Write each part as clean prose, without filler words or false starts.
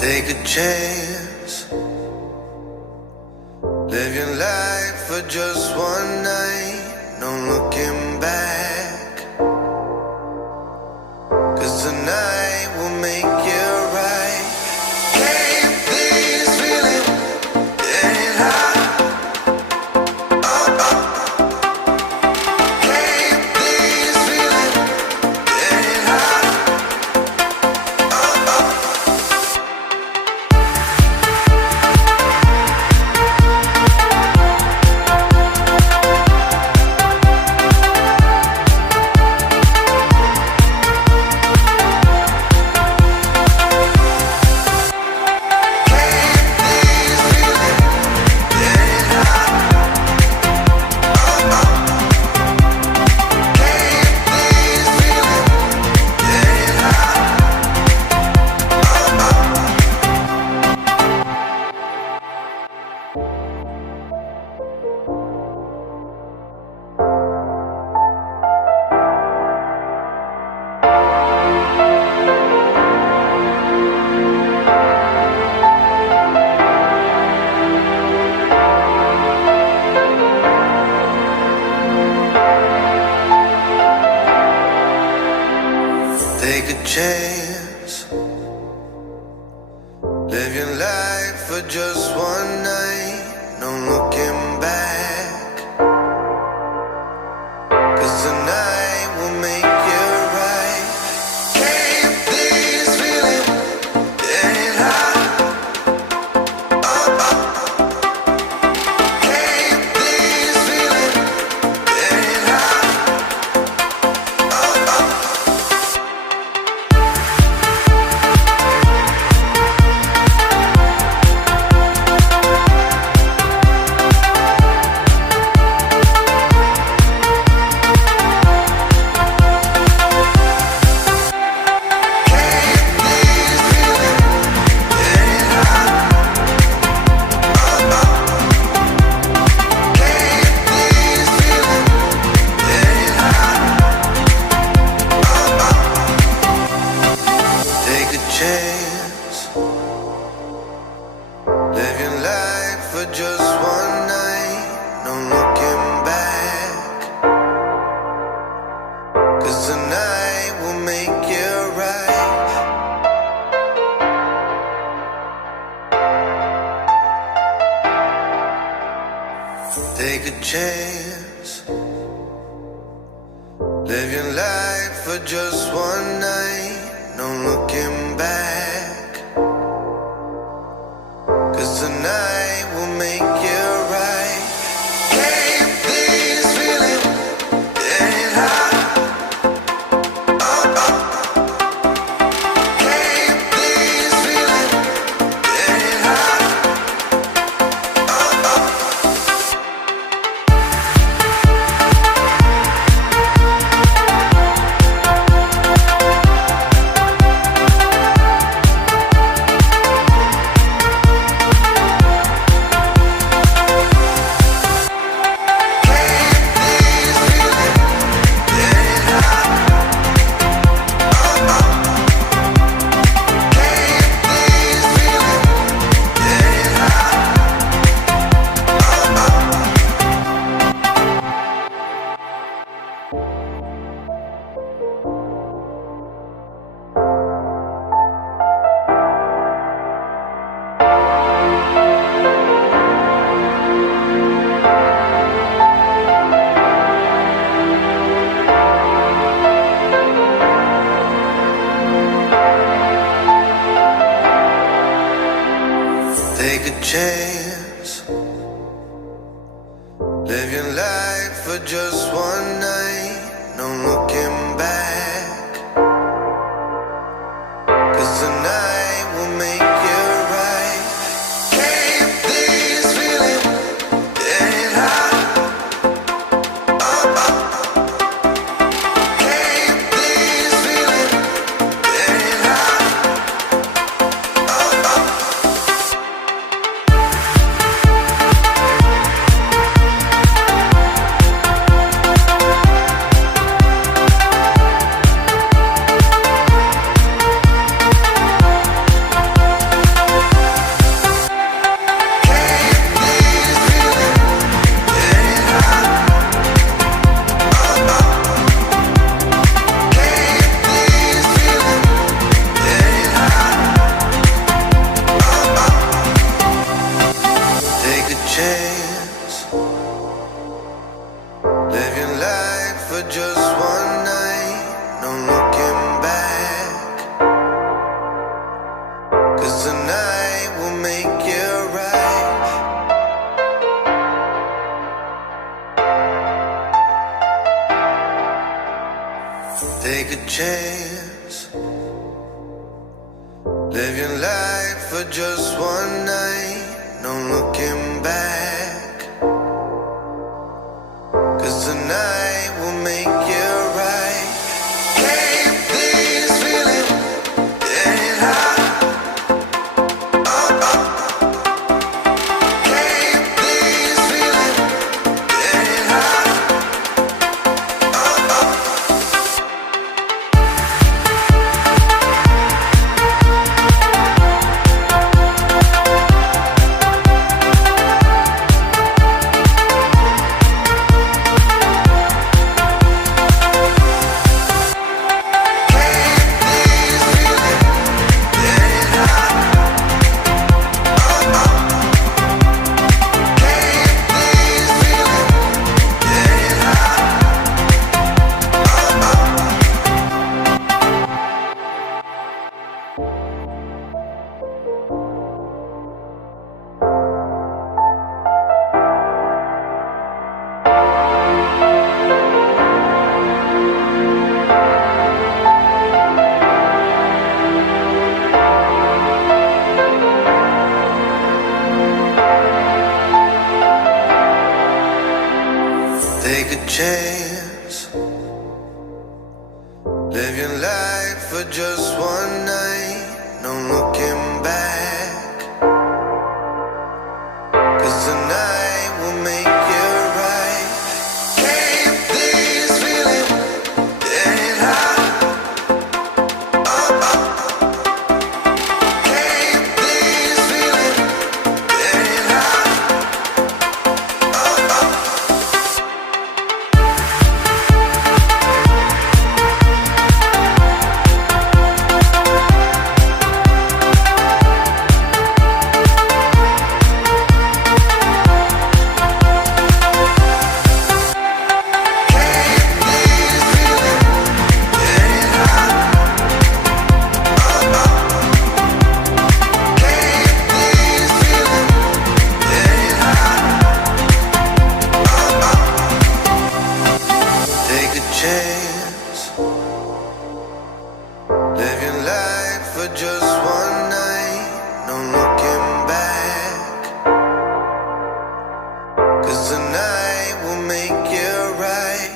Take a chance. Live your life for just one night. No looking back. 'Cause tonight will make you right. Can't this feeling getting high? Can't this feeling getting high? Take a chance. Live your life for just one night. No looking back. 'Cause tonight will make you right. Can't this feeling getting high? Can't this feeling getting high? Take a chance. Live your life for just one night. No looking back. 'Cause tonight will make you right. Take a chance. Live your life for just one night. No looking back. 'Cause tonight will make you right. Can't this feeling getting high? Can't this feeling getting high? Take a chance. Live your life for just one night. No looking back. 'Cause tonight will make you right. Can't this feeling getting high? Can't this feeling getting high? chance. Live your life for just one night, no looking back. 'Cause tonight will make you right. Keep this feeling getting high. Keep this feeling getting high. Take a chance. Live your life for just one night, no looking back. 'Cause tonight will make you right. Keep this feeling getting high. Keep this feeling getting high. Take a chance. Live your life for just one night, no looking back. 'Cause tonight will make you right.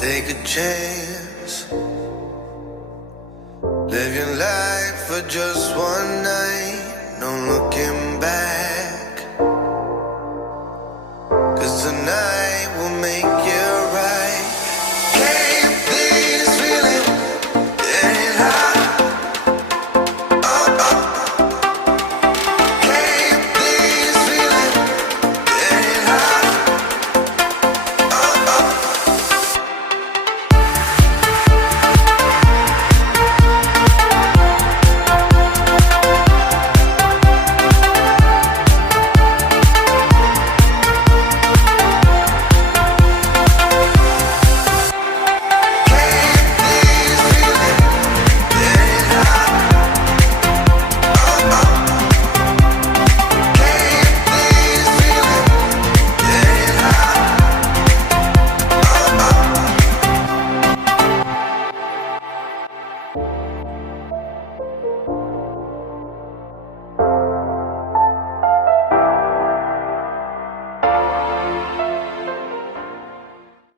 Take a chance. Live your life for just one night, no looking back.